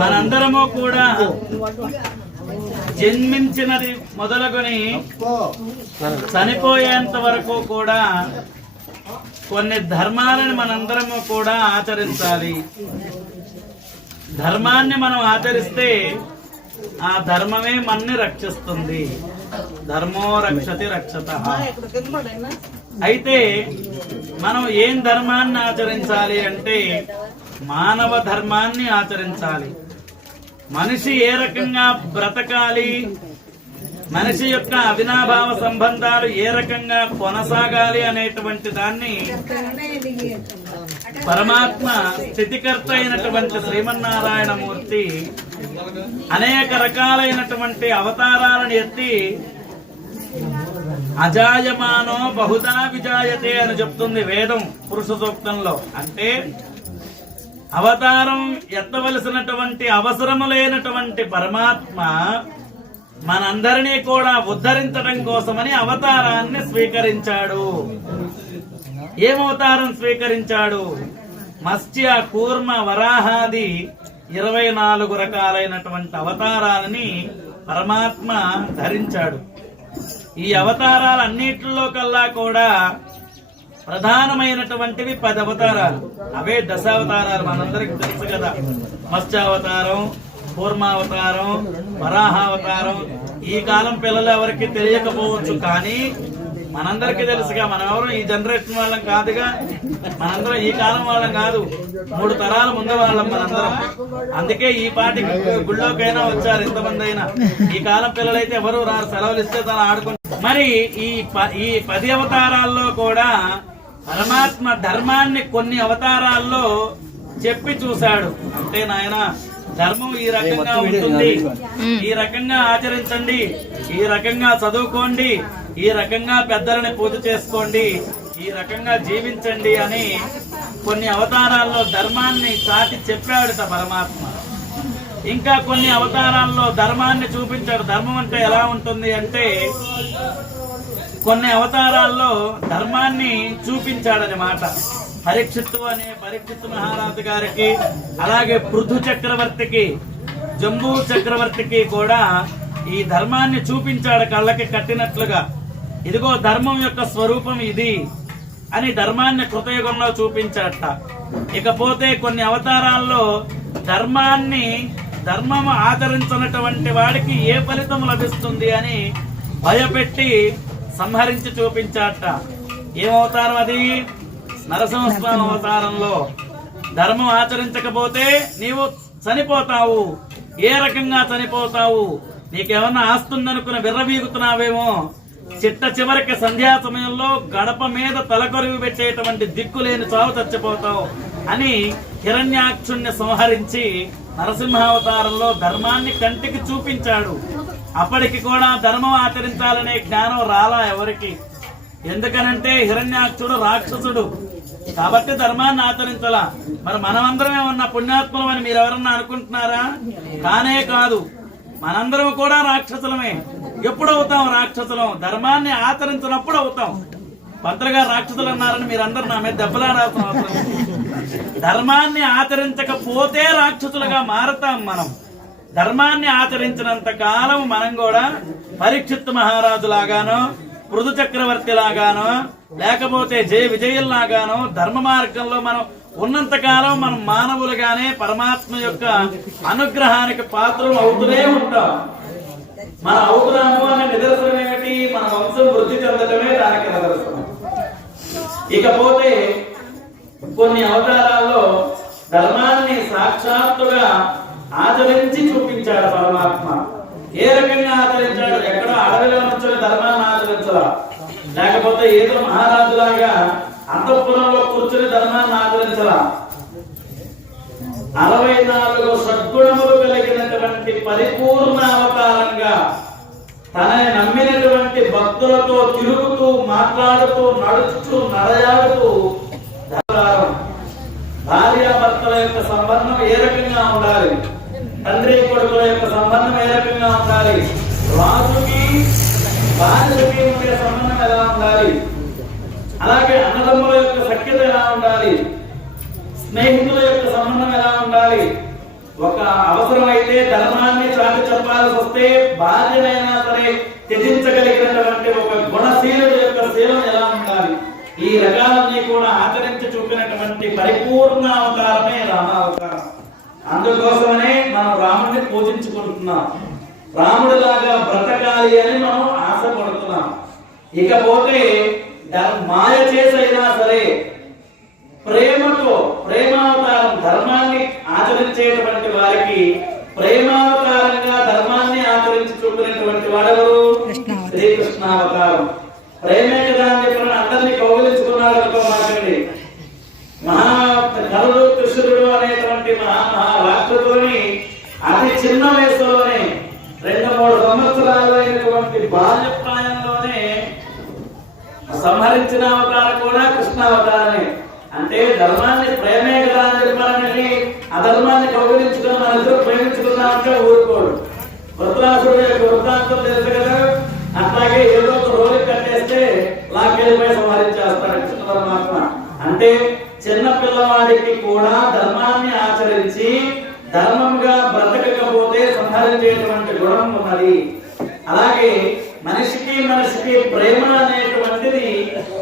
మనందరము కూడా జన్మించినది మొదలుకొని చనిపోయేంత వరకు కూడా కొన్ని ధర్మాలను మనందరము కూడా ఆచరించాలి. ధర్మాన్ని మనం ఆచరిస్తే ఆ ధర్మమే మన్ని రక్షిస్తుంది. ధర్మో రక్షతి రక్షత. అయితే మనం ఏం ధర్మాన్ని ఆచరించాలి అంటే మానవ ధర్మాన్ని ఆచరించాలి. మనిషి ఏ రకంగా బ్రతకాలి మనిషి యొక్క అవినాభావ సంబంధాలు ఏ రకంగా కొనసాగాలి అనేటువంటి దాన్ని పరమాత్మ స్థితికర్త అయినటువంటి శ్రీమన్నారాయణ మూర్తి అనేక రకాలైనటువంటి అవతారాలను ఎత్తి అజాయమానో బహుదా విజాయతే అని చెప్తుంది వేదం పురుష సూక్తంలో. అంటే అవతారం ఎత్తవలసినటువంటి అవసరము లేనటువంటి పరమాత్మ మనందరినీ కూడా ఉద్ధరించడం కోసమని అవతారాన్ని స్వీకరించాడు. ఏం అవతారం స్వీకరించాడు? మత్స్య కూర్మ వరాహాది ఇరవై నాలుగు రకాలైనటువంటి అవతారాలని పరమాత్మ ధరించాడు. ఈ అవతారాలన్నిటిలో కల్లా కూడా ప్రధానమైనటువంటివి పది అవతారాలు. అవే దశావతారాలు మనందరికి తెలుసు కదా. మత్స్యావతారం కూర్మావతారం వరాహావతారం. ఈ కాలం పిల్లలు ఎవరికి తెలియకపోవచ్చు కానీ మనందరికీ తెలుసుగా. మనం ఎవరు ఈ జనరేషన్ వాళ్ళం కాదుగా. మనందరం ఈ కాలం వాళ్ళం కాదు. మూడు తరాల ముందు వాళ్ళం మనందరం. అందుకే ఈ పాటి గుళ్ళోకైనా వచ్చారు ఎంతమంది అయినా ఈ కాలం పిల్లలైతే ఎవరు రారు. సెలవులు ఇస్తే తను ఆడుకుంటారు. మరి ఈ ఈ పది అవతారాల్లో కూడా పరమాత్మ ధర్మాన్ని కొన్ని అవతారాల్లో చెప్పి చూశాడు. అంటే నాయన ధర్మం ఈ రకంగా ఉంటుంది. ఈ రకంగా ఆచరించండి. ఈ రకంగా చదువుకోండి. ఈ రకంగా పెద్దలని పూజ చేసుకోండి. ఈ రకంగా జీవించండి అని కొన్ని అవతారాల్లో ధర్మాన్ని చాటి చెప్పాడు పరమాత్మ. ఇంకా కొన్ని అవతారాల్లో ధర్మాన్ని చూపించాడు. ధర్మం అంటే ఎలా ఉంటుంది అంటే కొన్ని అవతారాల్లో ధర్మాన్ని చూపించాడనమాట పరీక్షిత్తు అనే పరీక్షిత్తు మహారాజు గారికి అలాగే పృథు చక్రవర్తికి జంబూ చక్రవర్తికి కూడా ఈ ధర్మాన్ని చూపించాడు కళ్ళకి కట్టినట్లుగా. ఇదిగో ధర్మం యొక్క స్వరూపం ఇది అని ధర్మాన్ని కృతయుగంలో చూపించాట ఇకపోతే కొన్ని అవతారాల్లో ధర్మాన్ని ధర్మము ఆచరించినటువంటి వాడికి ఏ ఫలితం లభిస్తుంది అని భయపెట్టి సంహరించి చూపించాట. ఏమవుతారు అది? నరసింహస్వామి అవతారంలో. ధర్మం ఆచరించకపోతే నీవు చనిపోతావు. ఏ రకంగా చనిపోతావు? నీకేమన్నా ఆస్తుందనుకుని విర్రబీగుతున్నావేమో చిట్ట చివరికి సంధ్యా సమయంలో గడప మీద తలకొరివి పెట్టేటువంటి దిక్కు లేని చావు చచ్చిపోతావు అని హిరణ్యాక్షుణ్ణి సంహరించి నరసింహావతారంలో ధర్మాన్ని కంటికి చూపించాడు. అప్పటికి కూడా ధర్మం ఆచరించాలనే జ్ఞానం రాలా ఎవరికి? ఎందుకనంటే హిరణ్యాక్షుడు రాక్షసుడు. కాబట్టి ధర్మాన్ని ఆచరించాలా. మరి మనమందరం ఏమన్నా పుణ్యాత్మలం అని మీరు ఎవరన్నా అనుకుంటున్నారా? కానే కాదు. మనందరం కూడా రాక్షసులమే. ఎప్పుడు అవుతాం రాక్షసులం? ధర్మాన్ని ఆచరించినప్పుడు అవుతాం. పంత్రగా రాక్షసులు అన్నారని మీరందరూ నా మీద దెబ్బలాడాల్సిన అవసరం ధర్మాన్ని ఆచరించకపోతే రాక్షసులుగా మారతాం మనం. ధర్మాన్ని ఆచరించినంత కాలం మనం కూడా పరీక్షిత్ మహారాజు లాగానో పృథు చక్రవర్తి లాగానో లేకపోతే జయ విజయుల్లాగానో ధర్మ మార్గంలో మనం ఉన్నంత కాలం మనం మానవులుగానే పరమాత్మ యొక్క అనుగ్రహానికి పాత్రలు అవుతూనే ఉంటాం. మన అవుతున్నాము అనే నిదర్శనం ఏమిటి? మన వంశం వృద్ధి చెందడమే దానికి నిదర్శనం. ఇకపోతే కొన్ని అవతారాల్లో ధర్మాన్ని సాక్షాత్తుగా ఆచరించి చూపించాడు పరమాత్మ. ఏ రకంగా ఆచరించాడు? ఎక్కడో అడవిలో నుంచి ధర్మాన్ని ఆచరించరా లేకపోతే ఏదో మహారాజులాగా అంతఃపురంలో కూర్చుని ధర్మాన్ని ఆచరించరా? అరవై నాలుగు సద్గుణములు కలిగినటువంటి పరిపూర్ణ అవతారంగా తనని నమ్మినటువంటి భక్తులతో తిరుగుతూ మాట్లాడుతూ నడుచుతూ నడయాడుతూ ధర్మరారం. భార్యాభర్తల యొక్క సంబంధం ఏ రకంగా ఉండాలి? తండ్రి కొడుకుల యొక్క సంబంధం ఏ రకంగా ఉండాలి? రాజుకి బాధ్యతకి ఉండే సంబంధం ఎలా ఉండాలి? అలాగే అన్నదమ్ముల యొక్క సఖ్యత ఎలా ఉండాలి? స్నేహితుల యొక్క సంబంధం ఎలా ఉండాలి? ఒక అవసరం అయితే ధర్మాన్ని చాటి చెప్పాల్సి వస్తే భార్యనైనా సరే త్యజించగలిగినటువంటి ఒక గుణశీలుడు యొక్క శీలం ఎలా ఉండాలి? ఈ రకాలన్నీ కూడా ఆచరించి చూపినటువంటి పరిపూర్ణ అవతారమే రామావతారం. అందుకోసమనే మనం రాముడిని పూజించుకుంటున్నాం. రాముడిలాగా బ్రతకాలి అని మనం ఆశపడుతున్నాం. ఇకపోతే మాయ చేసైనా సరే ప్రేమతో ప్రేమావతారం ధర్మాన్ని ఆచరించేటువంటి వారికి ప్రేమావతారంగా ధర్మాన్ని ఆచరించి చూపినటువంటి వాడెవరు? శ్రీకృష్ణావతారం. ప్రేమే కదా అని చెప్పిన అందరినీ కౌగిలించుకున్నాడు అనుకో మాకండి మహా కృష్ణుడు అనేటువంటి మహా మహా రాక్షసుని అతి చిన్న వయసులోనే రెండు మూడు సంవత్సరాలు అయినటువంటి బాల్య సంహరించిన అవతారం కూడా కృష్ణ అవతారమే అంటే ధర్మాన్ని ప్రేమే కదా అని చెప్పాలని అధర్మాన్ని కౌగిలించుకుని మనందరూ ప్రేమించుకున్నామంటే ఊరుకోడు. వృత్రాసుడు యొక్క వృత్తాంతం తెలుసు కదా? అట్లాగే ఏదో ఒక రోజు కట్టేస్తే లాక్కెళ్ళిపోయి సంహరించేస్తాడు కృష్ణ పరమాత్మ. అంటే చిన్న పిల్లవాడికి కూడా ధర్మాన్ని ఆచరించి ధర్మంగా బ్రతకకపోతే సంహరించేటువంటి గుణం ఉన్నది. అలాగే మనిషికి మనిషికి ప్రేమ అనే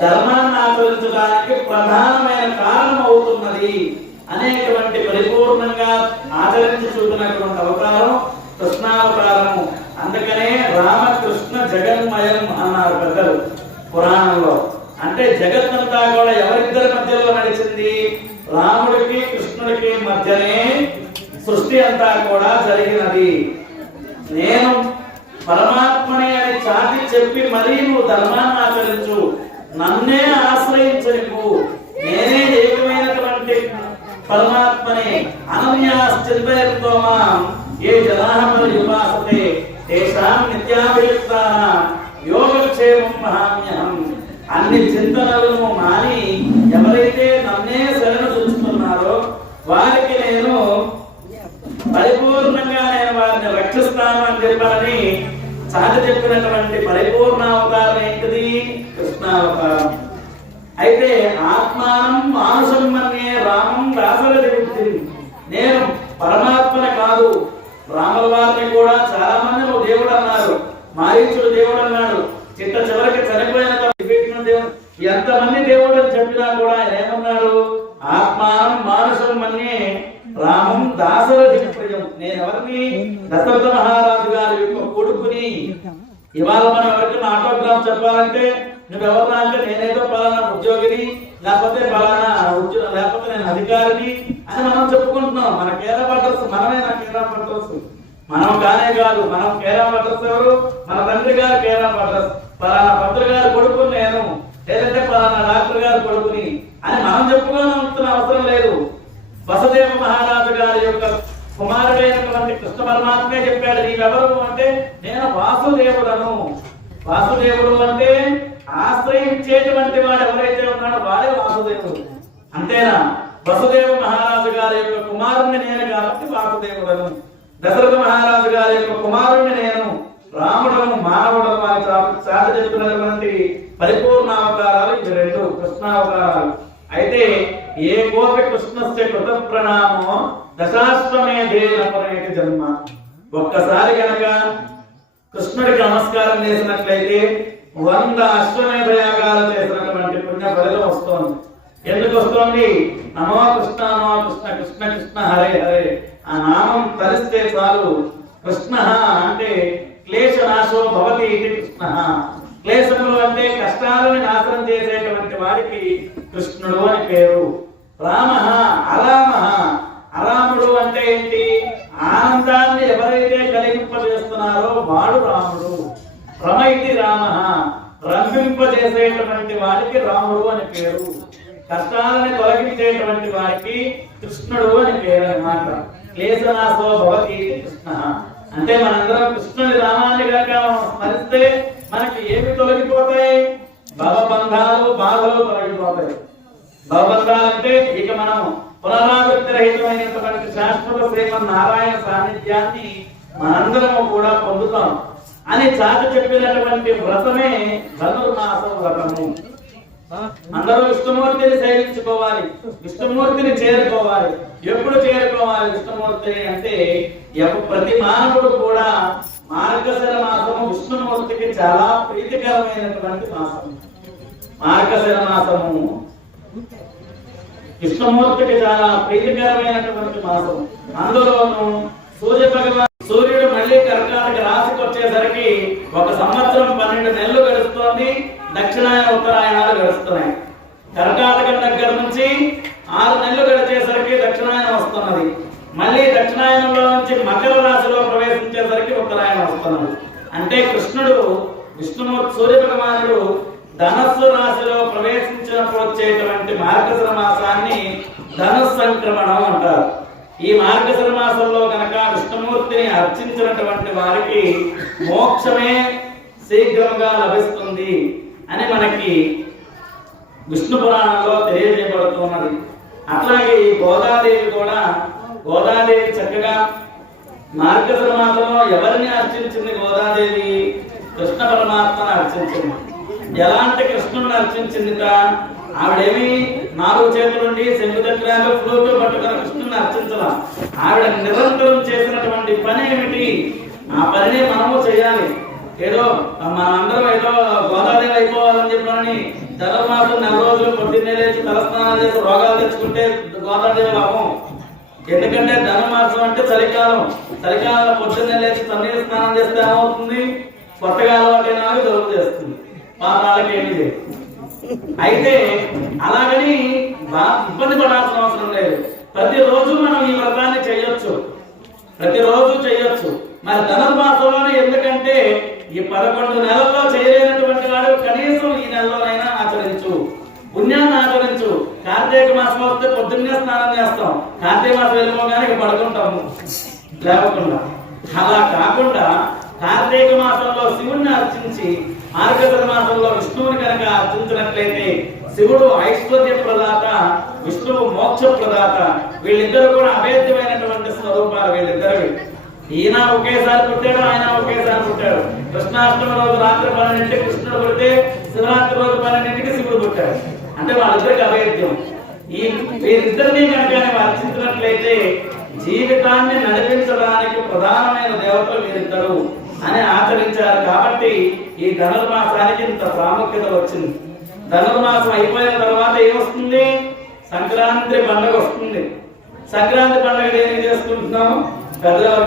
ధర్మాన్ని ఆచరించడానికి ప్రధానమైన కారణం అవుతున్నది అనేటువంటి పరిపూర్ణంగా ఆచరించి చూపినటువంటి అవతారం కృష్ణావతారము. అందుకనే రామకృష్ణ జగన్మయం అన్నారు పెద్దలు పురాణంలో. అంటే జగత్తంతా కూడా ఎవరిద్దరి మధ్యలో నడిచింది? రాముడికి కృష్ణుడికి మధ్యనే సృష్టి అంతా కూడా జరిగినది. నేను పరమాత్మనే అని చాటి చెప్పి మరీ నువ్వు ధర్మాన్ని ఆచరించు. నన్నే ఆశ్రయించకు నేనే ఏకమైనటువంటి పరమాత్మని. అనన్యాశ్చింతయంతో మాం ఏ జనాహమని తేషాం నిత్యాభియుక్తాన? యోగక్షేమం మహామ్యహం అన్ని చింతనలను మాని ఎవరైతే నన్నే శరణ చూస్తున్నారో వారికి నేను పరిపూర్ణంగా నేను వారిని రక్షిస్తాను అని చెప్పాలని చాట చెప్పినటువంటి పరిపూర్ణ అవతారం రామం మానసం మన్యే రామం దాసరథి పుట్టింది నేను పరమాత్మన కాదు. రాముల వారిని కూడా చాలా మంది నువ్వు దేవుడు అన్నారు. మారీచుడు దేవుడు అన్నాడు. చిట్ట చివరికి చనిపోయిన తర్వాత దేవుడు. ఎంతమంది దేవుడు అని చెప్పినా కూడా ఆయన ఏమన్నాడు? ఆత్మానం మానసం మన్నే రామం దాసరథి ప్రియం నేను ఎవరిని? దశరథ మహారాజు గారి యొక్క కొడుకుని. ఇవాళ మనం ఎవరికి ఆటోగ్రాఫ్ చెప్పాలంటే నువ్వెవరన్నా అంటే నేనేదో పలానా ఉద్యోగిని లేకపోతే పలానా ఉద్యోగ లేకపోతే నేను అధికారిని అని మనం చెప్పుకుంటున్నాం. మన కేరా పట్టర్స్ మనమే నా కేరా పట్టర్స్ మనం కానే కాదు మనం కేరా పట్టర్స్ ఎవరు? మన తండ్రి గారు కేరా పట్టర్స్ పలానా పంతులు గారు కొడుకు నేను లేదంటే పలానా డాక్టర్ గారు కొడుకుని అని మనం చెప్పుకోవాల్సిన అవసరం లేదు. వసుదేవ మహారాజు గారి యొక్క కుమారుడైనటువంటి కృష్ణ పరమాత్మే చెప్పాడు నీవెవరు? అంటే నేను వాసుదేవుడను. వాసుదేవుడు అంటే ఆశ్రయించేటువంటి వాడు ఎవరైతే ఉన్నాడో వాడే వాసుదేవుడు. అంతేనా? వసుదేవ మహారాజు గారి యొక్క కుమారుణ్ణి నేను కాబట్టి వాసుదేవుడను. దశరథ మహారాజు గారి యొక్క కుమారుణ్ణి నేను రాముడను మానవుడను వారి చాట పరిపూర్ణ అవతారాలు ఇవి రెండు కృష్ణావతారాలు. అయితే ఏ కోపి కృష్ణస్య కృత ప్రణామో దశాశ్వమే నపరేటి జన్మ. ఒక్కసారి కనుక కృష్ణుడికి నమస్కారం చేసినట్లయితే వంద అశ్వమేధ యాగాలు చేసినటువంటి పుణ్య ఫలితం వస్తోంది. ఎందుకు వస్తోంది? నమో కృష్ణ నమో కృష్ణ కృష్ణ కృష్ణ హరే హరే. ఆ నామం తలిస్తే చాలు. కృష్ణ అంటే క్లేశ నాశో భవతి ఇది కృష్ణ. క్లేశములు అంటే కష్టాలను నాశనం చేసేటువంటి వాడికి కృష్ణుడు అని పేరు. రామ అరామ అరాముడు అంటే ఏంటి? ఆనందాన్ని ఎవరైతే కలిగింపజేస్తున్నారో వాడు రాముడు. రమ ఇది రామ. రంభింపజేసేటువంటి వారికి రాముడు అని పేరు. కష్టాలను తొలగించేటువంటి వారికి కృష్ణుడు అని పేరు అనమాట క్లేశనాశో భవతి కృష్ణ. అంటే మనందరం కృష్ణుని రామాన్ని కనుక స్మరిస్తే మనకి ఏమి తొలగిపోతాయి? భవబంధాలు బాధలు తొలగిపోతాయి. భవబంధాలంటే ఇక మనం పునరావృత్తి రహితమైనటువంటి శాశ్వత శ్రీమన్ నారాయణ సాన్నిధ్యాన్ని మనందరము కూడా పొందుతాం. అని చాటు చెప్పినటువంటి వ్రతమే ధనుర్మాస వ్రతము. అందరూ విష్ణుమూర్తిని సేవించుకోవాలి విష్ణుమూర్తిని చేరుకోవాలి. ఎప్పుడు చేరుకోవాలి విష్ణుమూర్తిని అంటే ఎవ- ప్రతి మానవుడు కూడా మార్గశిర మాసము విష్ణుమూర్తికి చాలా ప్రీతికరమైనటువంటి మాసం. మార్గశిర మాసము విష్ణుమూర్తికి చాలా ప్రీతికరమైనటువంటి మాసం అందులోనూ సూర్య భగవాన్ కర్కాటక రాశికి వచ్చేసరికి ఒక సంవత్సరం పన్నెండు నెలలు గడుస్తోంది. దక్షిణాయన ఉత్తరాయణాలు గడుస్తున్నాయి. కర్కాటకం దగ్గర నుంచి ఆరు నెలలు గడిచేసరికి దక్షిణాయనం వస్తున్నది. మళ్ళీ దక్షిణాయనంలో నుంచి మకర రాశిలో ప్రవేశించేసరికి ఉత్తరాయణం వస్తున్నది. అంటే కృష్ణుడు విష్ణుమూర్తి సూర్య భగవానుడు ధనస్సు రాశిలో ప్రవేశించినప్పుడు వచ్చేటువంటి మార్గశిర మాసాన్ని ధనుస్ సంక్రమణం అంటారు. ఈ మార్గశిర మాసంలో కనుక విష్ణుమూర్తిని అర్చించినటువంటి వారికి మోక్షమే శీఘ్రంగా లభిస్తుంది అని మనకి విష్ణు పురాణంలో తెలియజేయబడుతున్నది. అట్లాగే ఈ గోదాదేవి కూడా గోదాదేవి చక్కగా మార్గశిర మాసంలో ఎవరిని అర్చించింది గోదాదేవి? కృష్ణ పరమాత్మను అర్చించింది. ఎలాంటి కృష్ణుని అర్చించిందిట? ఆవిడేమి నాలుగు చేతులుండి శంకు చక్రాలు ఫ్లూట్ పట్టుకుని కృష్ణుని అర్చించాల ఆవిడ నిరంతరం చేసినటువంటి పని ఏమిటి? ఆ పనిని మనము చేయాలి. ఏదో మనందరం ఏదో గోదావరి అయిపోవాలని చెప్పని ధనుర్మాసం నెల రోజులు పొద్దున్నే లేచి తలస్నానాలు చేసి రోగాలు తెచ్చుకుంటే గోదావరి లాభం. ఎందుకంటే ధనుర్మాసం అంటే చలికాలం. చలికాలంలో పొద్దున్నే లేచి తన్నీరు స్నానం చేస్తే ఏమవుతుంది? కొత్తగా అలవాటైన జలుబు చేస్తుంది. పాతాలకి ఏమి లేదు అయితే అలాగని ఇబ్బంది పడాల్సిన అవసరం లేదు. ప్రతిరోజు మనం ఈ వ్రతాన్ని చేయొచ్చు. ప్రతిరోజు చేయొచ్చు. మరి ధనుర్మాసంలోనే ఎందుకంటే ఈ పదకొండు నెలల్లో చేయలేనటువంటి వాడు కనీసం ఈ నెలలోనైనా ఆచరించు. పుణ్యాన్ని ఆచరించు. కార్తీక మాసం వస్తే పొద్దున్నే స్నానం చేస్తాం. కార్తీక మాసం వెళ్ళిపోగానే పడుకుంటాము. లేవకుండా. అలా కాకుండా కార్తీక మాసంలో శివుణ్ణి అర్చించి మార్గశిర మాసంలో విష్ణువుని కనుక అర్చించినట్లయితే శివుడు ఐశ్వర్య ప్రదాత విష్ణువు మోక్ష ప్రదాత వీళ్ళిద్దరు కూడా అభేద్యమైనటువంటి స్వరూపాలు వీళ్ళిద్దరివి. ఈయన ఒకేసారి పుట్టాడు ఆయన ఒకేసారి పుట్టాడు. కృష్ణాష్టమి రోజు రాత్రి పన్నెండింటికి కృష్ణుడు పుడితే శివరాత్రి రోజు పన్నెండింటికి శివుడు పుట్టాడు. అంటే వాళ్ళిద్దరికి అభేద్యం. ఈ వీరిద్దరిని కనుక నువ్వు అర్చించినట్లయితే జీవితాన్ని నడిపించడానికి ప్రధానమైన దేవతలు వీరిద్దరు. అని ఆచరించారు కాబట్టి ఈ ధనుర్మాసానికి ఇంత ప్రాముఖ్యత వచ్చింది. ధనుర్మాసం అయిపోయిన తర్వాత ఏమొస్తుంది? సంక్రాంతి పండుగ వస్తుంది. సంక్రాంతి పండుగ ఏం చేసుకుంటున్నాము? పెద్దల